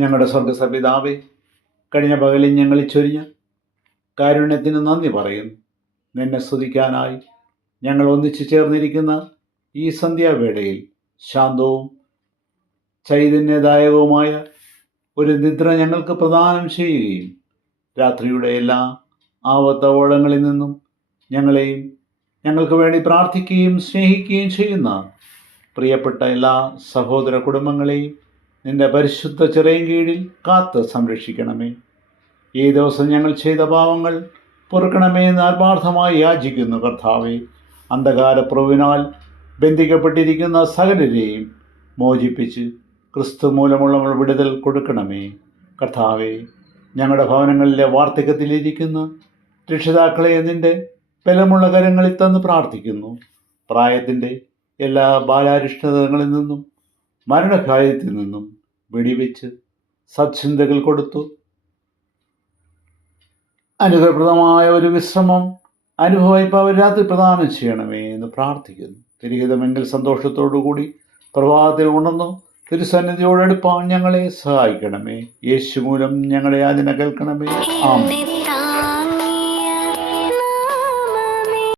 ഞങ്ങളുടെ സ്വർഗസപിതാവേ, കഴിഞ്ഞ പകലിൽ ഞങ്ങളിൽ ചൊരിഞ്ഞ കാരുണ്യത്തിന് നന്ദി പറയുന്നു. നിന്നെ സ്തുതിക്കാനായി ഞങ്ങൾ ഒന്നിച്ചു ചേർന്നിരിക്കുന്ന ഈ സന്ധ്യാവേളയിൽ ശാന്തവും ചൈതന്യദായകവുമായ ഒരു നിദ്ര ഞങ്ങൾക്ക് പ്രദാനം ചെയ്യുകയും രാത്രിയുടെ എല്ലാ ആവത്തവോളങ്ങളിൽ നിന്നും ഞങ്ങളെയും ഞങ്ങൾക്ക് വേണ്ടി പ്രാർത്ഥിക്കുകയും സ്നേഹിക്കുകയും ചെയ്യുന്ന പ്രിയപ്പെട്ട എല്ലാ സഹോദര കുടുംബങ്ങളെയും നിന്റെ പരിശുദ്ധ ചിറയിൻ കീഴിൽ കാത്ത് സംരക്ഷിക്കണമേ. ഈ ദിവസം ഞങ്ങൾ ചെയ്ത പാവങ്ങൾ പൊറുക്കണമേ എന്ന് ആത്മാർത്ഥമായി യാചിക്കുന്നു കർത്താവേ. അന്ധകാരപ്രഭുവിനാൽ ബന്ധിക്കപ്പെട്ടിരിക്കുന്ന സകലരെയും മോചിപ്പിച്ച് ക്രിസ്തു മൂലമുള്ള വിടുതൽ കൊടുക്കണമേ കർത്താവേ. ഞങ്ങളുടെ ഭവനങ്ങളിലെ വാർദ്ധക്യത്തിലിരിക്കുന്ന രക്ഷിതാക്കളെ നിന്റെ ബലമുള്ള കരങ്ങളിൽ തന്ന് പ്രാർത്ഥിക്കുന്നു. പ്രായത്തിൻ്റെ എല്ലാ ബാലാരിഷ്ടതകളിൽ നിന്നും മരണഭയത്തിൽ നിന്നും വെടിവെച്ച് സത്ചിന്തകൾ കൊടുത്തു അനുഗ്രഹപ്രദമായ ഒരു വിശ്രമം അനുഭവിപ്പോൾ അവർ രാത്രി പ്രദാനം ചെയ്യണമേ എന്ന് പ്രാർത്ഥിക്കുന്നു. തിരിഹിതമെങ്കിൽ സന്തോഷത്തോടുകൂടി പ്രഭാതത്തിൽ ഉണർന്നു തിരുസന്നിധിയോടടുപ്പാൻ ഞങ്ങളെ സഹായിക്കണമേ. യേശു മൂലം ഞങ്ങളെ യാചന കേൾക്കണമേ. ആമേൻ.